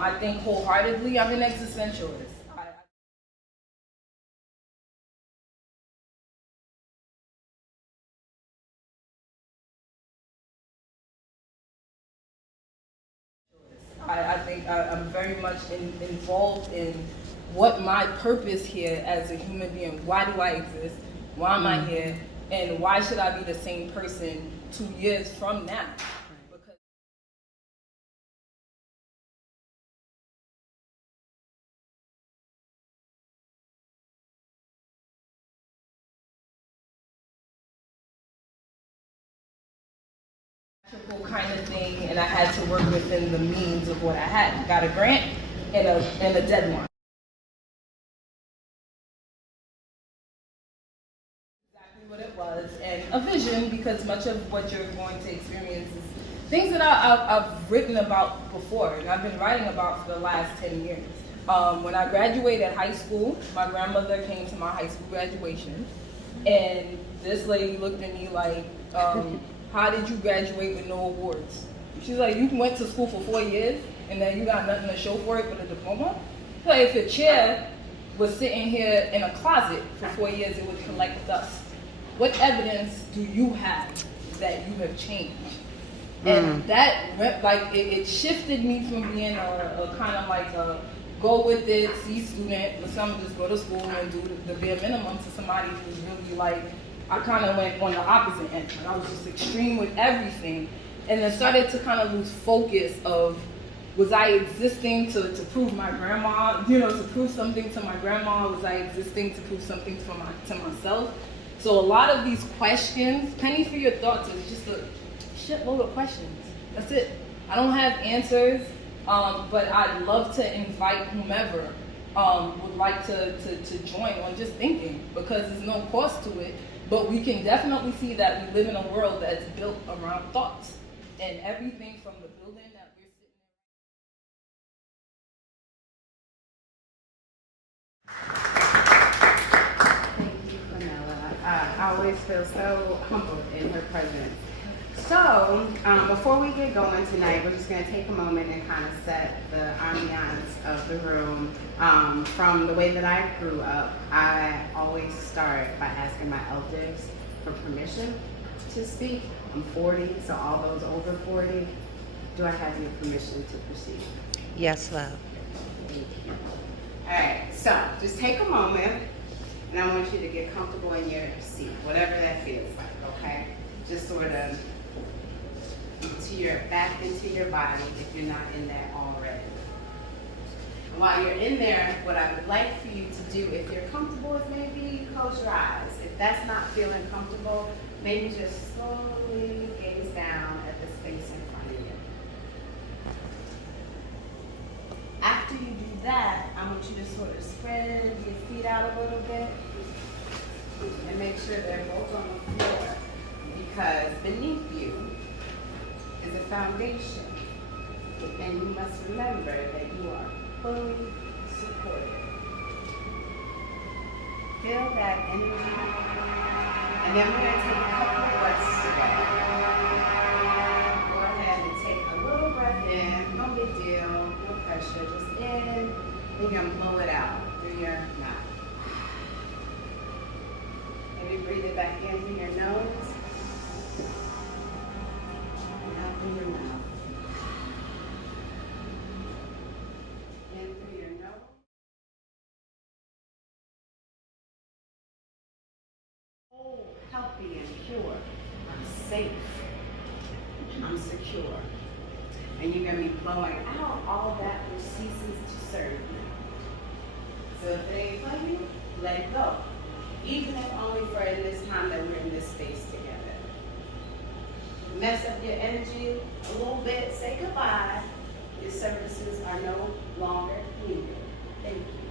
I think wholeheartedly I'm an existentialist. I think I'm very much involved in what my purpose here as a human being. Why do I exist? Why am I here? And why should I be the same person 2 years from now? Because kind of thing, and I had to work within the means of what I had. Got a grant and a deadline. Exactly what it was, and a vision, because much of what you're going to experience is things that I've written about before, and I've been writing about for the last 10 years. When I graduated high school, my grandmother came to my high school graduation, and this lady looked at me like, how did you graduate with no awards? She's like, you went to school for 4 years, and then you got nothing to show for it but a diploma? So if your chair was sitting here in a closet for 4 years, it would collect dust. What evidence do you have that you have changed? And that, like, it shifted me from being a kind of like a go with it, C student, but some just go to school and do the bare minimum, to somebody who's really like, I kind of went on the opposite end. I was just extreme with everything, and then started to kind of lose focus of, was I existing to prove my grandma, to prove something to my grandma? Was I existing to prove something to myself? So a lot of these questions, Penny for Your Thoughts, is just a shitload of questions. That's it. I don't have answers, but I'd love to invite whomever would like to join on just thinking, because there's no cost to it. But we can definitely see that we live in a world that's built around thoughts, and everything from the building that we're sitting in. Thank you, Vanilla. I always feel so humbled in her presence. So, before we get going tonight, we're just going to take a moment and kind of set the ambiance of the room. From the way that I grew up, I always start by asking my elders for permission to speak. I'm 40, so all those over 40, do I have your permission to proceed? Yes, love. Thank you. All right, so just take a moment, and I want you to get comfortable in your seat, whatever that feels like, okay? Just sort of back into your body if you're not in there already. And while you're in there, what I would like for you to do, if you're comfortable, is maybe close your eyes. If that's not feeling comfortable, maybe just slowly gaze down at the space in front of you. After you do that, I want you to sort of spread your feet out a little bit and make sure they're both on the floor, because beneath you is a foundation, and you must remember that you are fully supported. Feel that energy, and then we're going to take a couple of breaths together. Go ahead and take a little breath in, no big deal, no pressure, just in, and you're going to blow it out through your mouth. Maybe breathe it back in through your nose. In your mouth. In through your nose. Oh, healthy and pure. I'm safe. I'm secure. And you're going to be blowing out all that which ceases to serve you. So if it ain't for you, let it go. Even if only for in this time that we're in this space together. Mess up your energy a little bit, say goodbye. Your services are no longer needed. Thank you.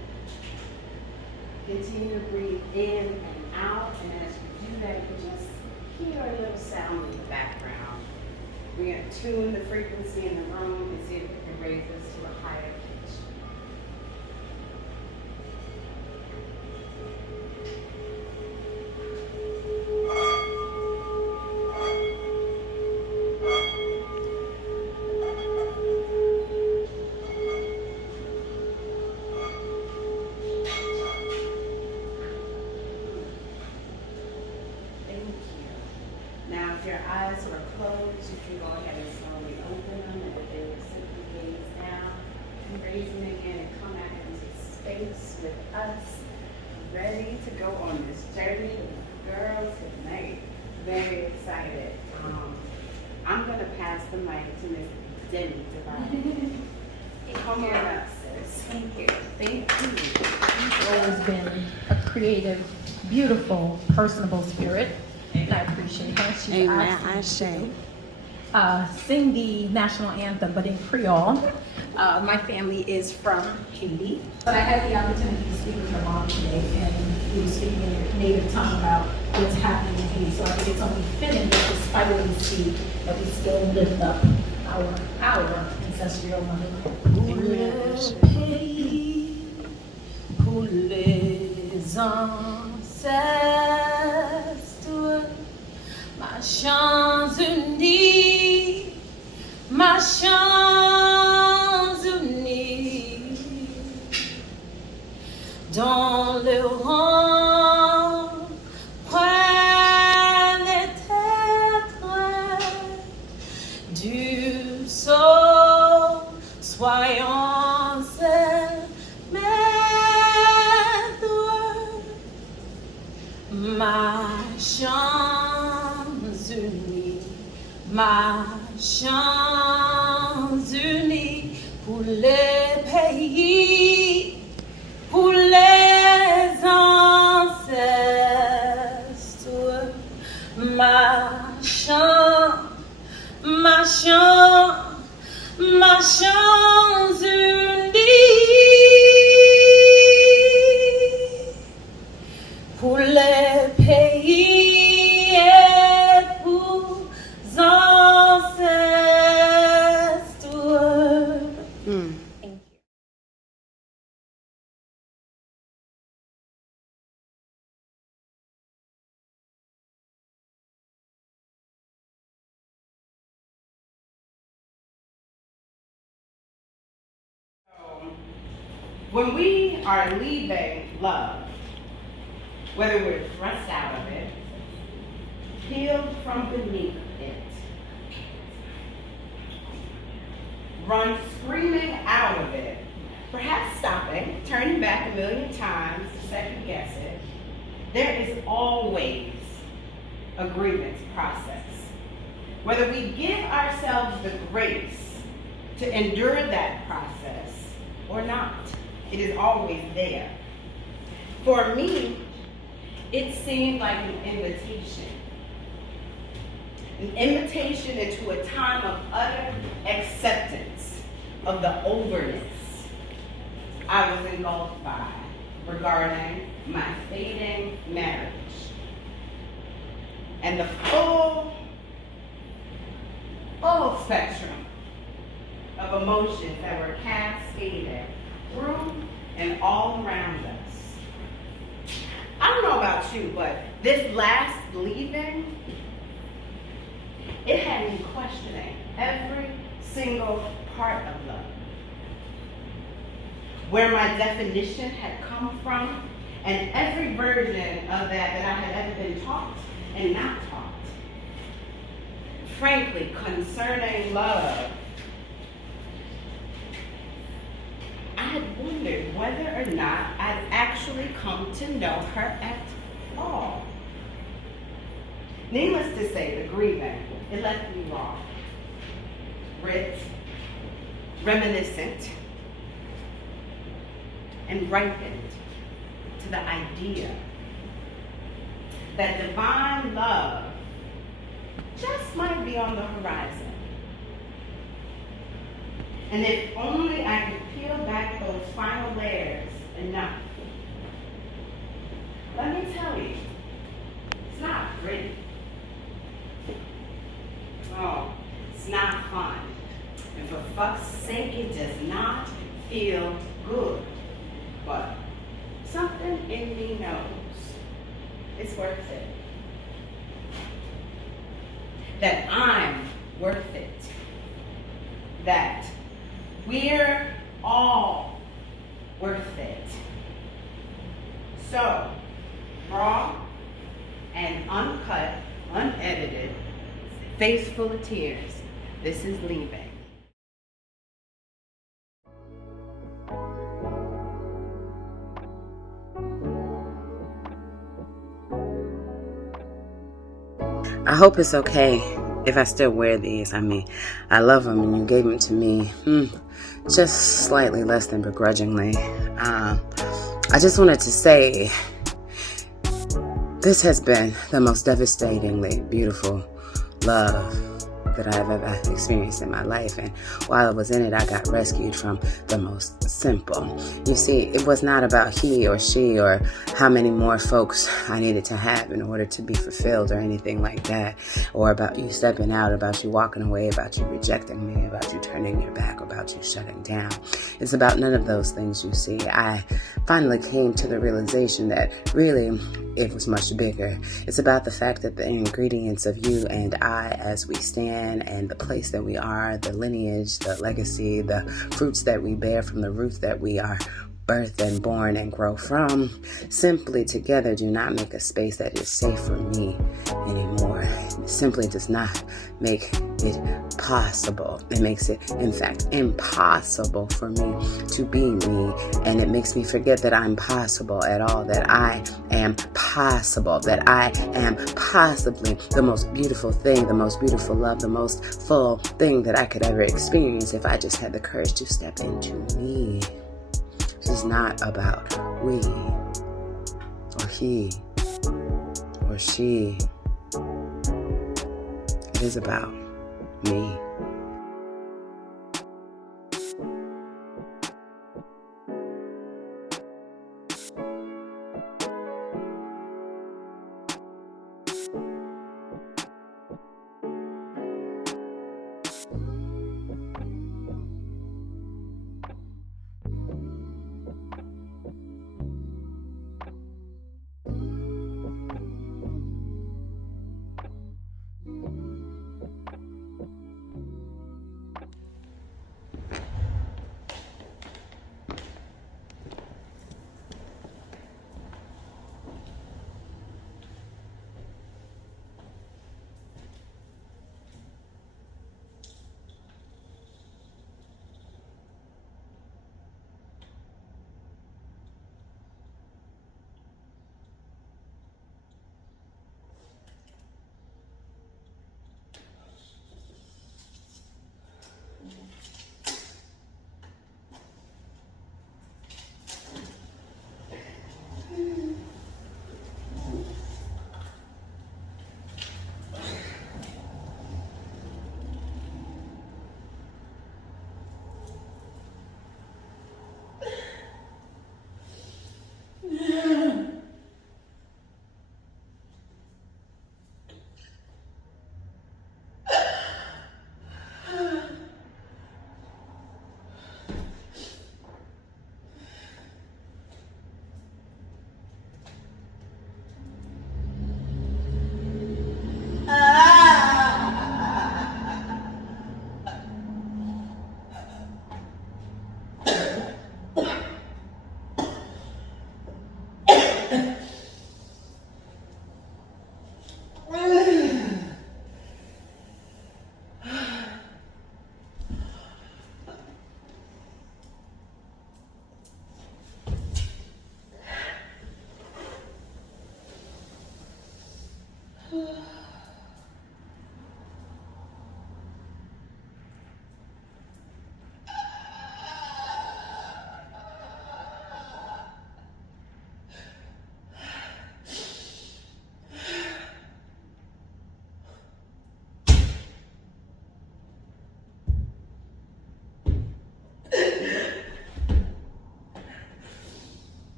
Continue to breathe in and out, and as you do that, you just hear a little sound in the background. We're going to tune the frequency in the room and see if it can raise us to a higher pitch. with us, ready to go on this journey with the girls tonight. Very excited. I'm going to pass the mic to Miss Denny Devine. Come on up, sis. Thank you. Thank you. You've always been a creative, beautiful, personable spirit. And I appreciate her. She's asked me to sing the national anthem, but in Creole. My family is from Haiti. But I had the opportunity to speak with her mom today, and we were speaking in her native tongue about what's happening in Haiti. So I think it's only fitting that despite what we see, that we still lift up our ancestral motherland. Pour les ancêtres, ma chance unie, ma chance unie, dans le rang, point d'être du sol, soyons ma chance unie, ma chance unie pour les pays, pour les ancêtres, ma chance, ma chance, ma chance unie pour les pays et pour les ancêtres. Thank you. When we are leaving love, whether we're thrust out of it, peeled from beneath it, run screaming out of it, perhaps stopping, turning back a million times to second guess it, there is always a grievance process. Whether we give ourselves the grace to endure that process or not, it is always there. For me, it seemed like an invitation into a time of utter acceptance of the overness I was engulfed by regarding my fading marriage and the full spectrum of emotions that were cascaded through and all around us. I don't know about you, but this last leaving, it had me questioning every single part of love. Where my definition had come from, and every version of that I had ever been taught and not taught. Frankly, concerning love, I had wondered whether or not I'd actually come to know her at all. Needless to say, the grieving, it left me raw, writ, reminiscent, and ripened to the idea that divine love just might be on the horizon. And if only I could peel back those final layers enough. Let me tell you, it's not pretty. Oh, it's not fun. And for fuck's sake, it does not feel good. But something in me knows it's worth it. That I'm worth it. That we're all worth it. So, raw and uncut, unedited, face full of tears, this is Leaving. I hope it's okay if I still wear these. I mean, I love them and you gave them to me just slightly less than begrudgingly. I just wanted to say this has been the most devastatingly beautiful love that I've ever experienced in my life. And while I was in it, I got rescued from the most simple. You see, it was not about he or she or how many more folks I needed to have in order to be fulfilled or anything like that, or about you stepping out, about you walking away, about you rejecting me, about you turning your back, about you shutting down. It's about none of those things, you see. I finally came to the realization that really it was much bigger. It's about the fact that the ingredients of you and I as we stand, and the place that we are, the lineage, the legacy, the fruits that we bear from the roots that we are birthed and born and grow from, simply together do not make a space that is safe for me anymore. It simply does not make it possible. It makes it, in fact, impossible for me to be me. And it makes me forget that I'm possible at all, that I am possible, that I am possibly the most beautiful thing, the most beautiful love, the most full thing that I could ever experience if I just had the courage to step into me. This is not about we or he or she. It is about me.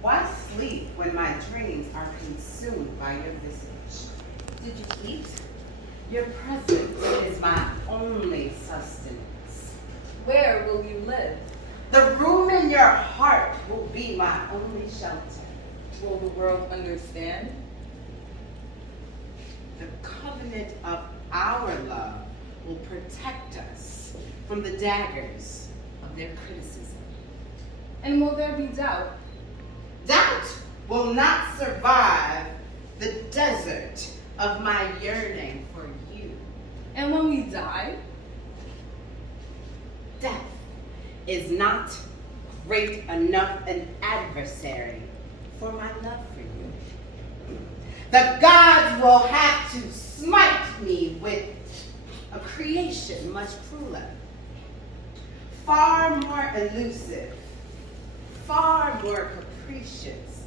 Why sleep when my dreams are consumed by your visage? Did you eat? Your presence is my only sustenance. Where will you live? The room in your heart will be my only shelter. Will the world understand? The covenant of our love will protect us from the daggers of their criticism. And will there be doubt? Doubt will not survive the desert of my yearning for you. And when we die? Death is not great enough an adversary for my love for you. The gods will have to smite me with a creation much crueler, far more elusive, far more capricious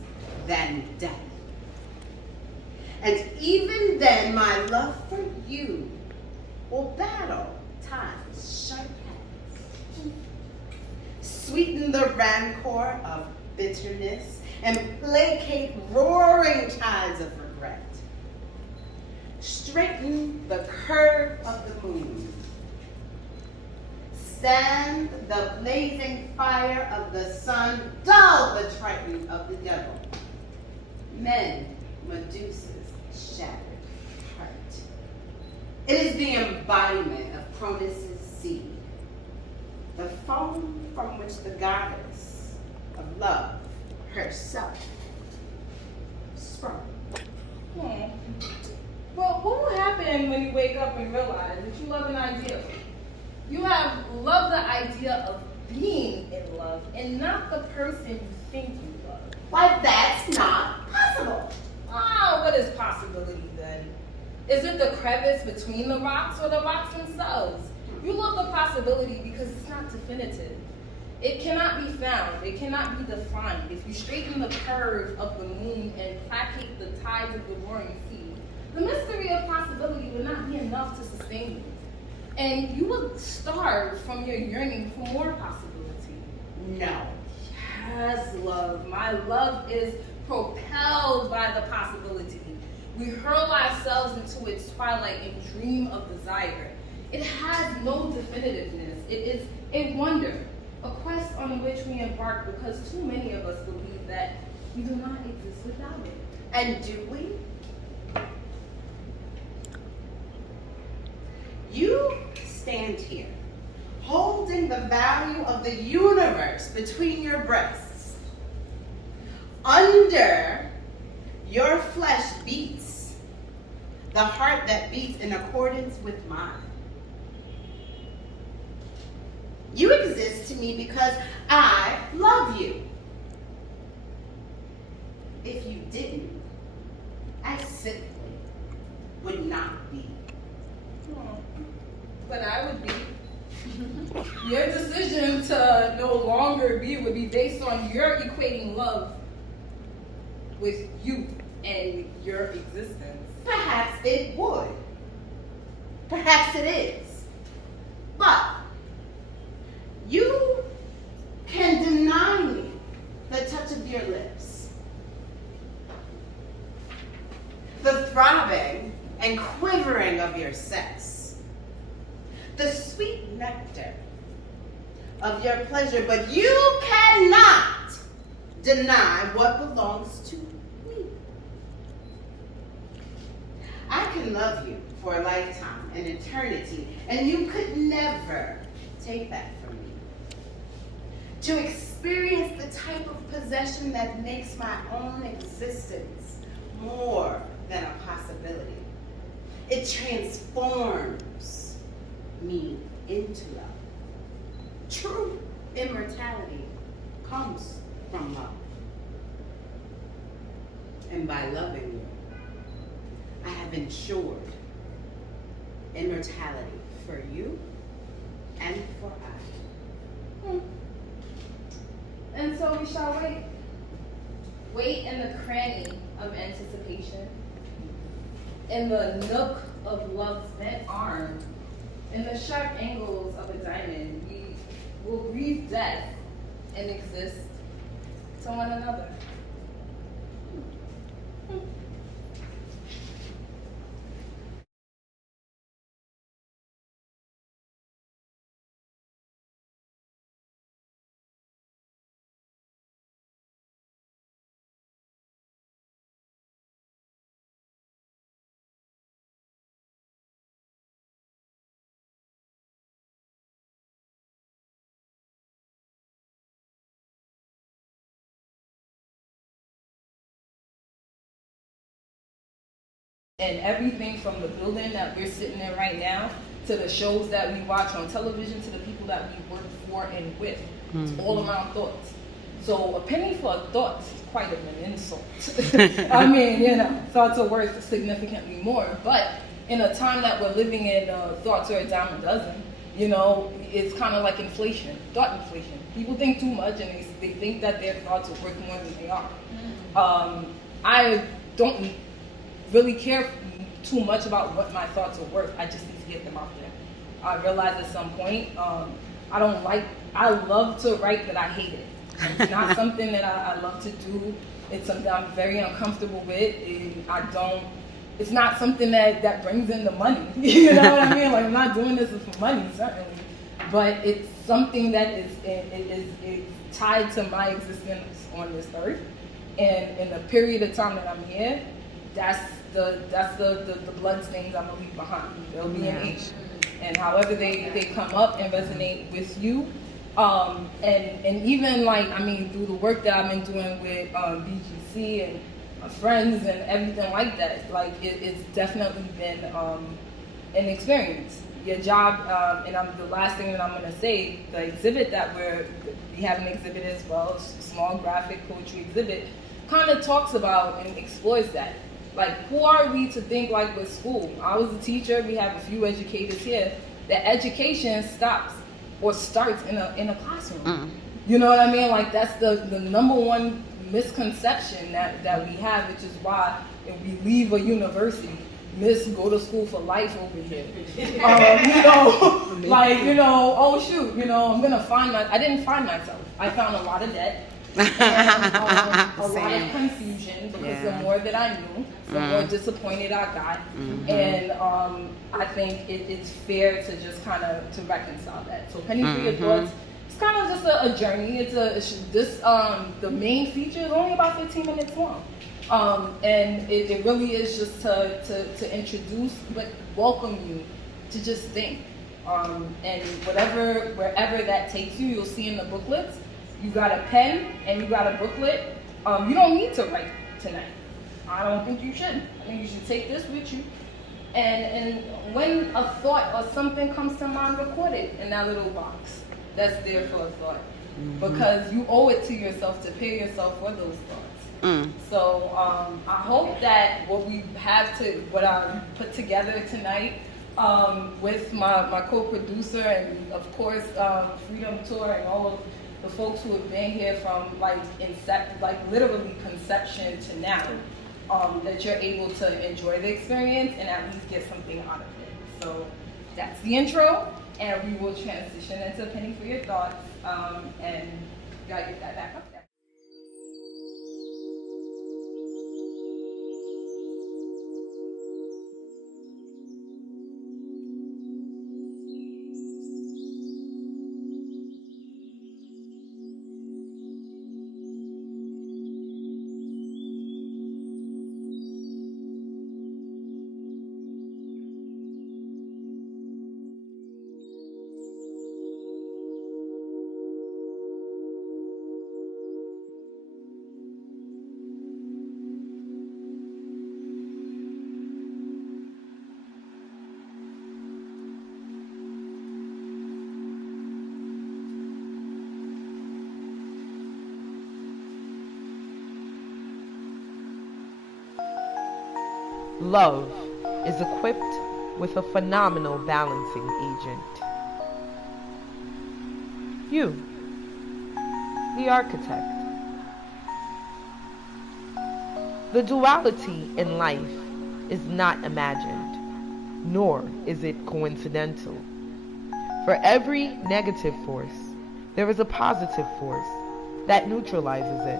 than death. And even then, my love for you will battle time's sharp hands, sweeten the rancor of bitterness, and placate roaring tides of regret. Straighten the curve of the moon. Stand the blazing fire of the sun, dull the triton of the devil. Mend Medusa's shattered heart. It is the embodiment of Cronus's seed, the foam from which the goddess of love herself sprung. Well, what will happen when you wake up and realize that you love an ideal? You have loved the idea of being in love and not the person you think you love. Why, that's not possible. What is possibility then? Is it the crevice between the rocks or the rocks themselves? You love the possibility because it's not definitive. It cannot be found. It cannot be defined. If you straighten the curve of the moon and placate the tides of the roaring sea, the mystery of possibility would not be enough to sustain you. and you will starve from your yearning for more possibility. No. Yes, love. My love is propelled by the possibility. We hurl ourselves into its twilight and dream of desire. It has no definitiveness. It is a wonder, a quest on which we embark because too many of us believe that we do not exist without it. And do we? You stand here, holding the value of the universe between your breasts. Under your flesh beats the heart that beats in accordance with mine. You exist to me because I love you. If you didn't, I simply would not be. But I would be. Your decision to no longer be would be based on your equating love with you and your existence. Perhaps it would. Perhaps it is. But you can deny me the touch of your lips, the throbbing and quivering of your sex, the sweet nectar of your pleasure, but you cannot deny what belongs to me. I can love you for a lifetime, an eternity, and you could never take that from me. To experience the type of possession that makes my own existence more than a possibility. It transforms me into love. True immortality comes from love. And by loving you, I have ensured immortality for you and for I. And so we shall wait. Wait in the cranny of anticipation, in the nook of love's bent arm, in the sharp angles of a diamond, we will breathe death and exist to one another. And everything from the building that we're sitting in right now to the shows that we watch on television to the people that we work for and with. It's all around thoughts. So a penny for a thought is quite an insult. I mean, thoughts are worth significantly more. But in a time that we're living in, thoughts are a dime a dozen. It's kind of like inflation, thought inflation. People think too much and they think that their thoughts are worth more than they are. I don't really care too much about what my thoughts are worth. I just need to get them out there. I realized at some point, I love to write, but I hate it. It's not something that I love to do. It's something I'm very uncomfortable with. It's not something that brings in the money. You know what I mean? Like, I'm not doing this for money, certainly. But it's something that is tied to my existence on this earth. And in the period of time that I'm here, that's the blood stains I'm gonna leave behind. They'll be in age. And however they come up and resonate with you. And even through the work that I've been doing with BGC and my friends and everything like that, it's definitely been an experience. Your job, and the last thing that I'm gonna say, the exhibit that we have an exhibit as well, a small graphic poetry exhibit, kind of talks about and explores that. Like, who are we to think like with school? I was a teacher, we have a few educators here, that education stops or starts in a classroom. You know what I mean? Like, that's the number one misconception that we have, which is why if we leave a university, Miss go to school for life over here. Like, oh shoot, I'm gonna I didn't find myself. I found a lot of debt. And, a lot of confusion because the more that I knew, the more disappointed I got. And I think it's fair to just kind of to reconcile that. So Penny for Your Thoughts, it's kind of just a journey. The main feature is only about 15 minutes long. And it really is just to introduce, but welcome you to just think. And wherever that takes you, you'll see in the booklets, you got a pen and you got a booklet. You don't need to write tonight. I don't think you should. I think you should take this with you. And when a thought or something comes to mind, record it in that little box that's there for a thought. Because you owe it to yourself to pay yourself for those thoughts. So I hope that what I put together tonight with my co-producer and of course Freedom Tour and all of the folks who have been here from literally conception to now, that you're able to enjoy the experience and at least get something out of it. So that's the intro, and we will transition into Penny for Your Thoughts, and you gotta get that back up there. Love is equipped with a phenomenal balancing agent. You, the architect. The duality in life is not imagined, nor is it coincidental. For every negative force, there is a positive force that neutralizes it.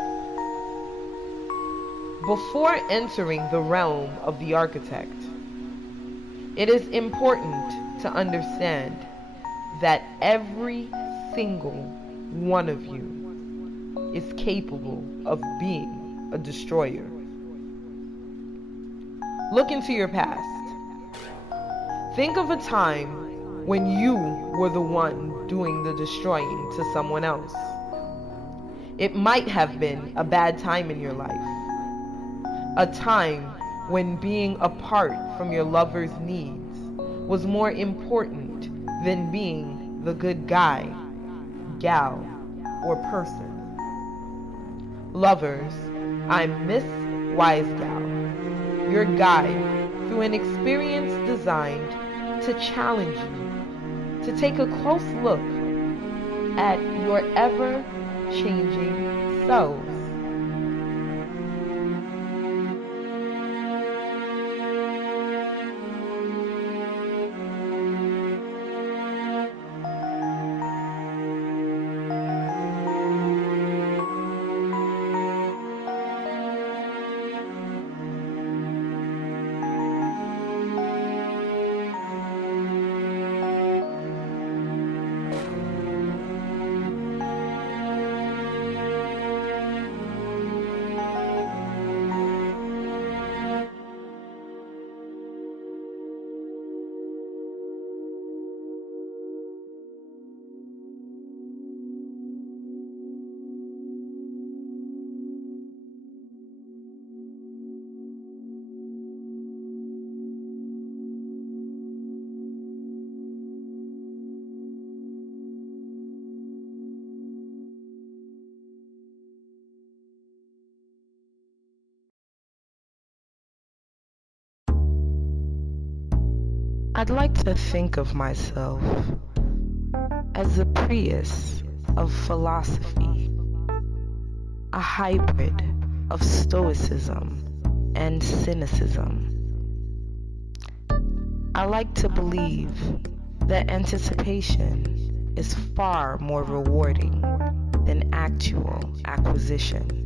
Before entering the realm of the architect, it is important to understand that every single one of you is capable of being a destroyer. Look into your past. Think of a time when you were the one doing the destroying to someone else. It might have been a bad time in your life. A time when being apart from your lover's needs was more important than being the good guy, gal, or person. Lovers, I'm Miss Wise Gal, your guide through an experience designed to challenge you to take a close look at your ever-changing selves. I'd like to think of myself as a Prius of philosophy, a hybrid of stoicism and cynicism. I like to believe that anticipation is far more rewarding than actual acquisition.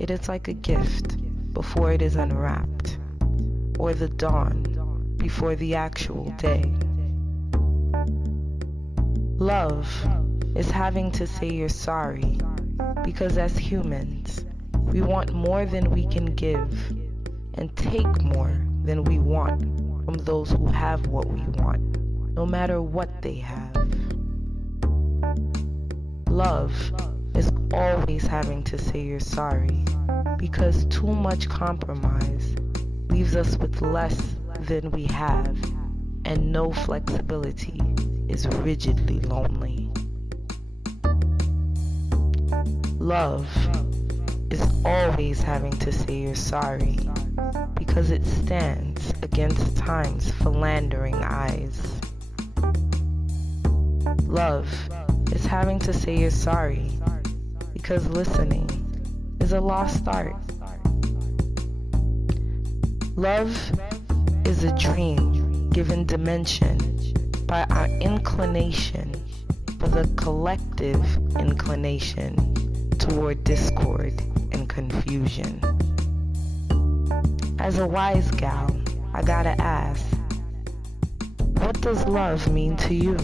It is like a gift before it is unwrapped, or the dawn before the actual day. Love is having to say you're sorry, because as humans, we want more than we can give and take more than we want from those who have what we want, no matter what they have. Love is always having to say you're sorry, because too much compromise leaves us with less than we have, and no flexibility is rigidly lonely. Love is always having to say you're sorry, because it stands against time's philandering eyes. Love is having to say you're sorry, because listening is a lost art. Love is a dream given dimension by our inclination for the collective inclination toward discord and confusion. As a wise gal, I gotta ask, what does love mean to you?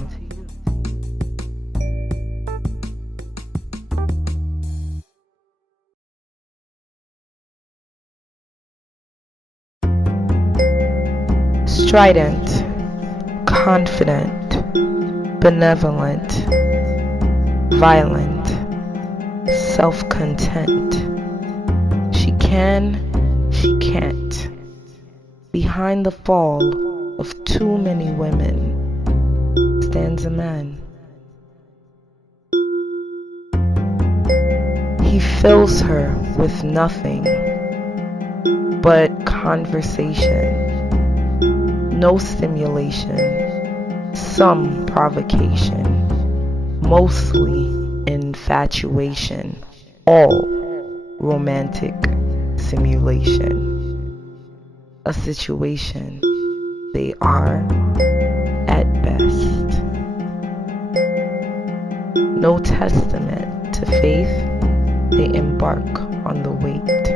Strident, confident, benevolent, violent, self-content. She can, she can't. Behind the fall of too many women stands a man. He fills her with nothing but conversation. No stimulation, some provocation, mostly infatuation, all romantic simulation. A situation they are at best. No testament to faith, they embark on the wait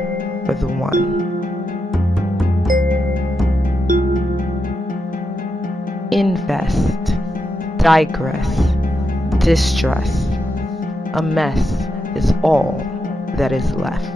for the one. Invest, digress, distress. A mess is all that is left.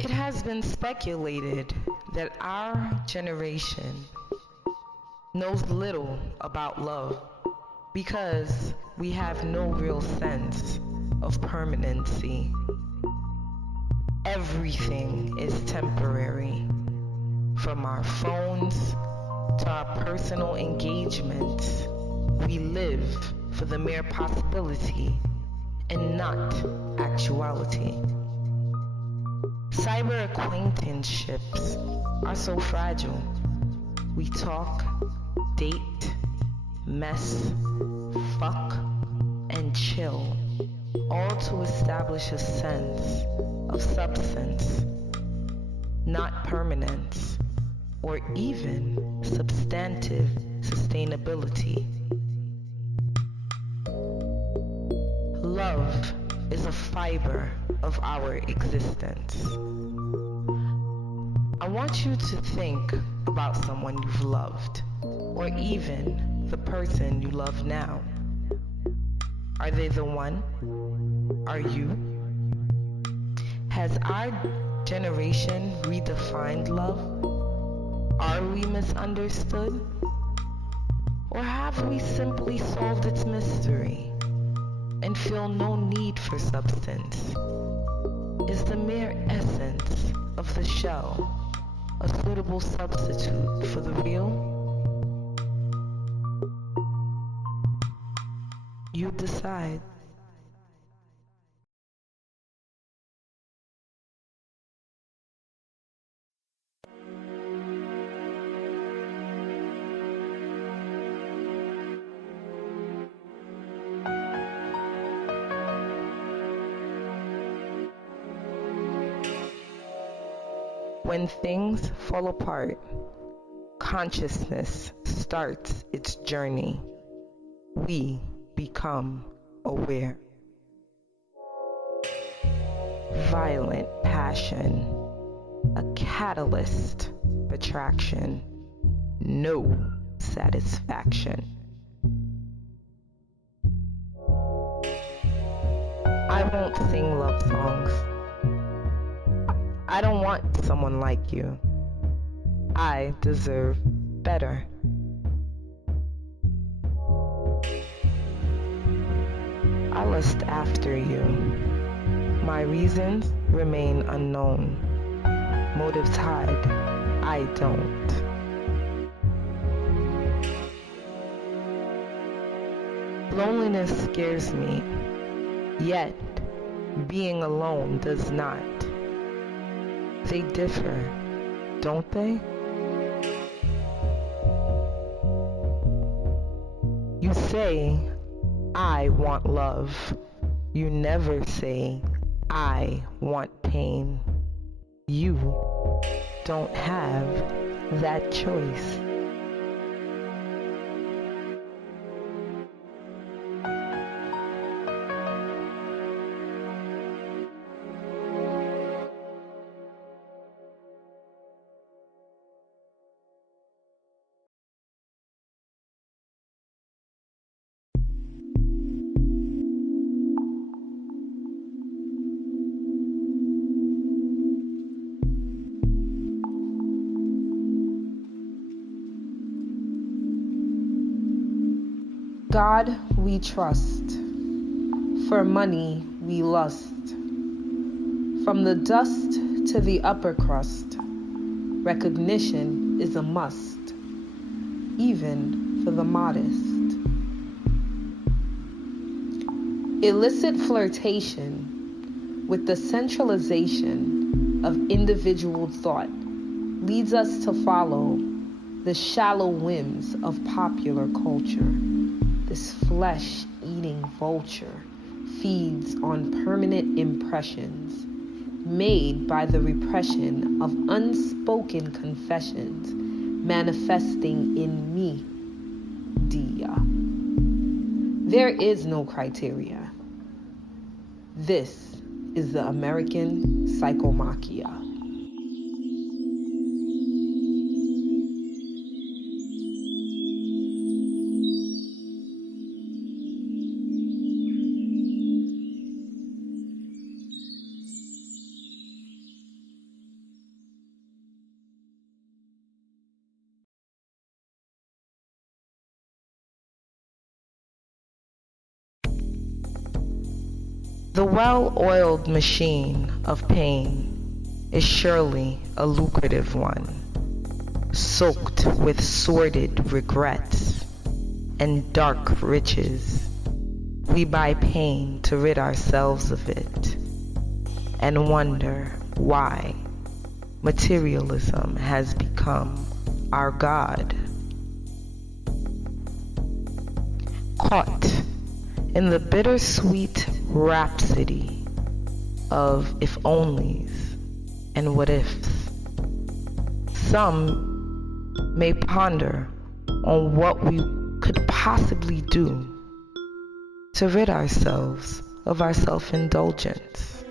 It has been speculated that our generation knows little about love because we have no real sense of permanency. Everything is temporary, from our phones to our personal engagements. We live for the mere possibility and not actuality. Cyber acquaintanceships are so fragile. We talk, date, mess, fuck, and chill, all to establish a sense of substance, not permanence, or even substantive sustainability. Love is a fiber of our existence. I want you to think about someone you've loved, or even the person you love now. Are they the one? Are you? Has our generation redefined love? Are we misunderstood? Or have we simply solved its mystery and feel no need for substance? Is the mere essence of of the shell a suitable substitute for the real? You decide. When things fall apart, consciousness starts its journey. We become aware. Violent passion, a catalyst, attraction, no satisfaction. I won't sing love songs. I don't want someone like you. I deserve better. I lust after you. My reasons remain unknown. Motives hide. I don't. Loneliness scares me, yet being alone does not. They differ, don't they? You say, I want love. You never say, I want pain. You don't have that choice. God we trust, for money we lust. From the dust to the upper crust, recognition is a must, even for the modest. Illicit flirtation with the centralization of individual thought leads us to follow the shallow whims of popular culture. This flesh-eating vulture feeds on permanent impressions made by the repression of unspoken confessions manifesting in me, Dia. There is no criteria. This is the American psychomachia. The well-oiled machine of pain is surely a lucrative one, soaked with sordid regrets and dark riches. We buy pain to rid ourselves of it and wonder why materialism has become our God. Caught in the bittersweet rhapsody of if-onlys and what-ifs, some may ponder on what we could possibly do to rid ourselves of our self-indulgence.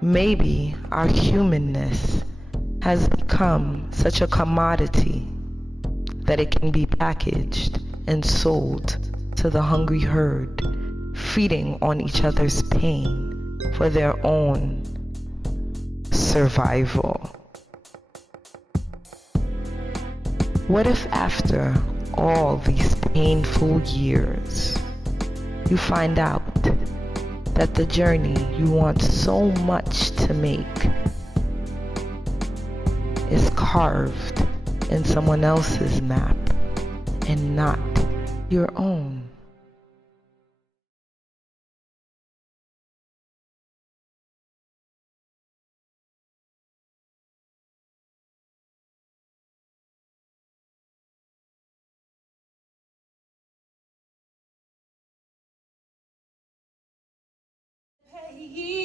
Maybe our humanness has become such a commodity that it can be packaged and sold to the hungry herd, feeding on each other's pain for their own survival. What if after all these painful years, you find out that the journey you want so much to make is carved in someone else's map and not your own. Hey,